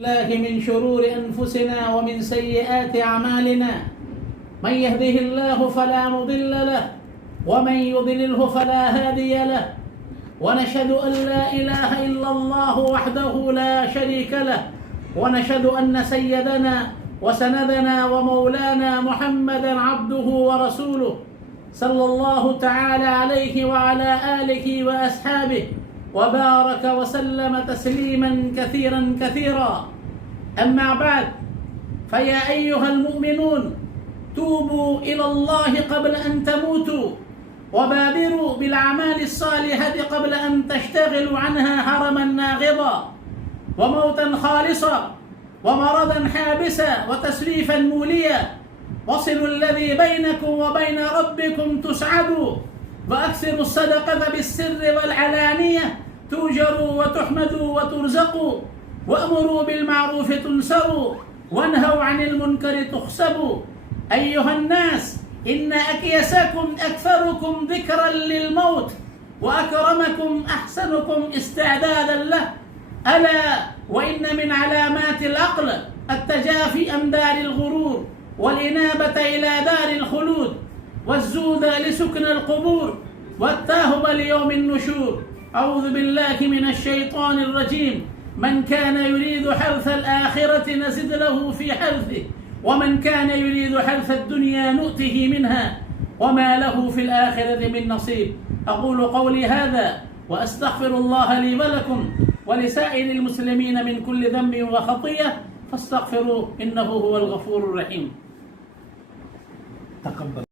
الله من شرور أنفسنا ومن سيئات أعمالنا. من يهده الله فلا مضل له ومن يضلله فلا هادي له، ونشهد أن لا إله إلا الله وحده لا شريك له، ونشهد أن سيدنا وسندنا ومولانا محمدا عبده ورسوله صلى الله تعالى عليه وعلى آله وأصحابه وبارك وسلم تسليما كثيرا. أما بعد، فيا أيها المؤمنون، توبوا إلى الله قبل أن تموتوا، وبادروا بالأعمال الصالحة قبل أن تشتغلوا عنها هرما ناغضا وموتا خالصا ومرضا حابسا وتسريفا موليا. وصلوا الذي بينكم وبين ربكم تسعدوا، وأكثروا الصدقة بالسر والعلانية توجروا وتحمدوا وترزقوا، وأمروا بالمعروف تنصروا، وانهوا عن المنكر تحسبوا. أيها الناس، إن أكيسكم أكثركم ذكرا للموت، وأكرمكم أحسنكم استعدادا له. ألا وإن من علامات العقل التجافي عن دار الغرور، والإنابة إلى دار الخلود، والزود لسكن القبور، والتاهب ليوم النشور. أعوذ بالله من الشيطان الرجيم. من كان يريد حرث الآخرة نزد له في حرثه، ومن كان يريد حرث الدنيا نؤته منها، وما له في الآخرة من نصيب. أقول قولي هذا وأستغفر الله لي ولكم ولسائر المسلمين من كل ذنب وخطيئة، فاستغفروه إنه هو الغفور الرحيم. تقبل.